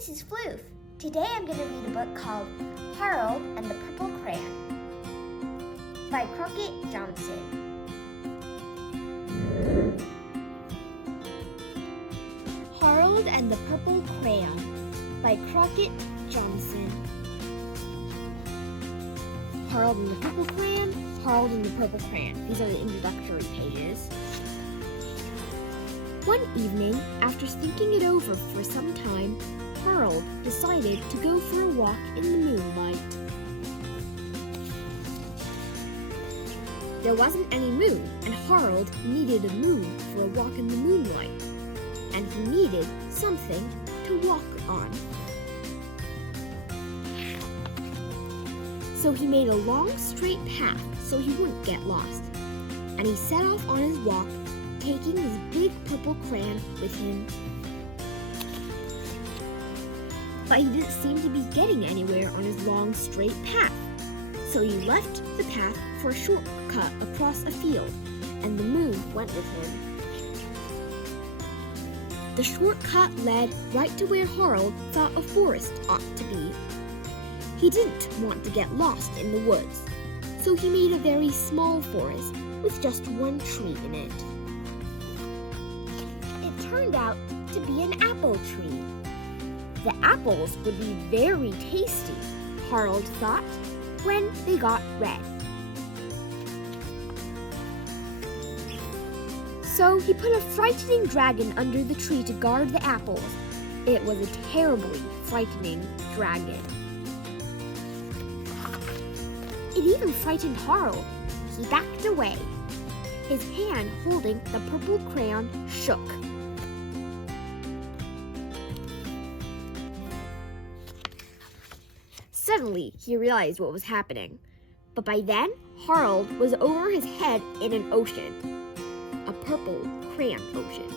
this is Floof. Today I'm going to read a book called Harold and the Purple Crayon by Crockett Johnson. Harold and the Purple Crayon by Crockett Johnson. Harold and the Purple Crayon, Harold and the Purple Crayon. These are the introductory pages. One evening, after thinking it over for some time, Harold decided to go for a walk in the moonlight. There wasn't any moon, and Harold needed a moon for a walk in the moonlight, and he needed something to walk on. So he made a long, straight path so he wouldn't get lost, and he set off on his walk, taking his big purple crayon with him. But he didn't seem to be getting anywhere on his long, straight path. So he left the path for a shortcut across a field, and the moon went with him. The shortcut led right to where Harold thought a forest ought to be. He didn't want to get lost in the woods, so he made a very small forest with just one tree in it. It turned out to be an apple tree. The apples would be very tasty, Harold thought, when they got red. So he put a frightening dragon under the tree to guard the apples. It was a terribly frightening dragon. It even frightened Harold. He backed away. His hand holding the purple crayon shook. Suddenly, he realized what was happening. But by then, Harold was over his head in an ocean. A purple crayon ocean.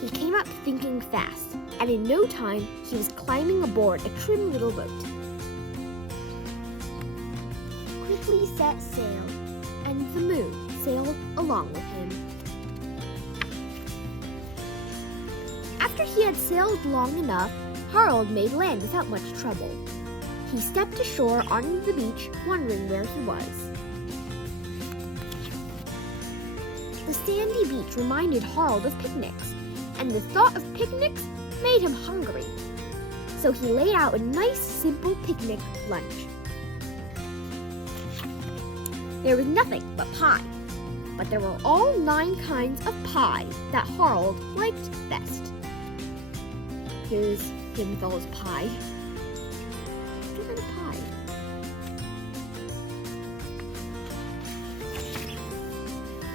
He came up thinking fast, and in no time, he was climbing aboard a trim little boat. Quickly set sail, and the moon sailed along with him. After he had sailed long enough, Harold made land without much trouble. He stepped ashore on the beach, wondering where he was. The sandy beach reminded Harold of picnics, and the thought of picnics made him hungry. So he laid out a nice, simple picnic lunch. There was nothing but pie, but there were all 9 kinds of pie that Harold liked best. Here's him with all his pie. What kind of pie?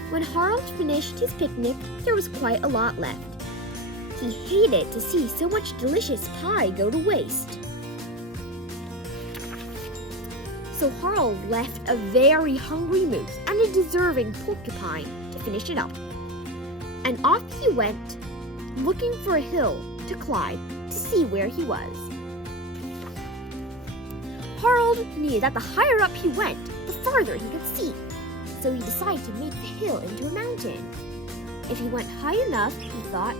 When Harold finished his picnic, there was quite a lot left. He hated to see so much delicious pie go to waste. So Harold left a very hungry moose and a deserving porcupine to finish it up. And off he went, looking for a hill to climb to see where he was. Harold knew that the higher up he went, the farther he could see, so he decided to make the hill into a mountain. If he went high enough, he thought,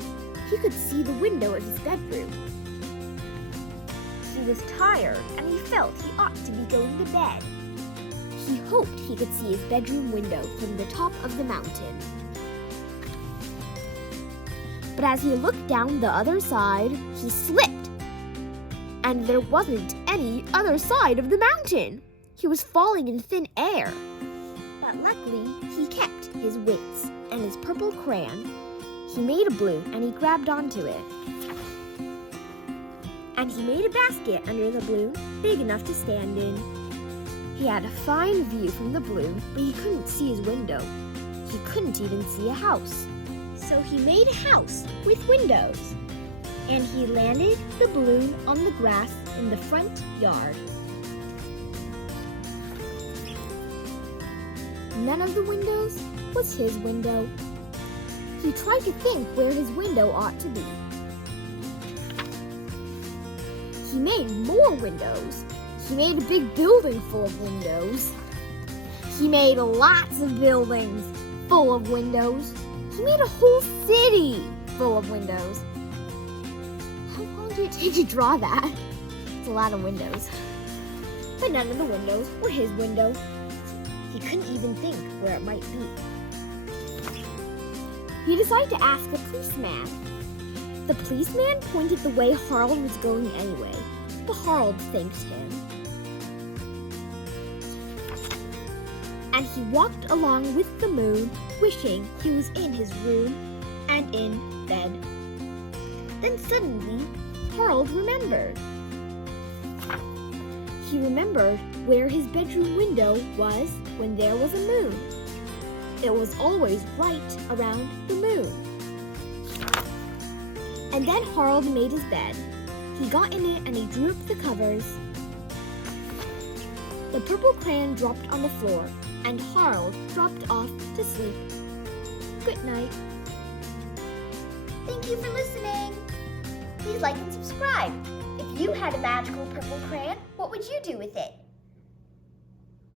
he could see the window of his bedroom. He was tired, and he felt he ought to be going to bed. He hoped he could see his bedroom window from the top of the mountain. But as he looked down the other side, he slipped. And there wasn't any other side of the mountain. He was falling in thin air. But luckily, he kept his wits and his purple crayon. He made a balloon and he grabbed onto it. And he made a basket under the balloon big enough to stand in. He had a fine view from the balloon, but he couldn't see his window. He couldn't even see a house. So he made a house with windows, and he landed the balloon on the grass in the front yard. None of the windows was his window. He tried to think where his window ought to be. He made more windows. He made a big building full of windows. He made lots of buildings full of windows. He made a whole city full of windows. did it take to draw that? It's a lot of windows. But none of the windows were his window. He couldn't even think where it might be. He decided to ask the policeman. The policeman pointed the way Harold was going anyway, but Harold thanked him. And he walked along with the moon, wishing he was in his room and in bed. Then suddenly, Harold remembered. He remembered where his bedroom window was when there was a moon. It was always right around the moon. And then Harold made his bed. He got in it and he drew up the covers. The purple crayon dropped on the floor, and Harold dropped off to sleep. Good night. Thank you for listening. Please like and subscribe. If you had a magical purple crayon, what would you do with it?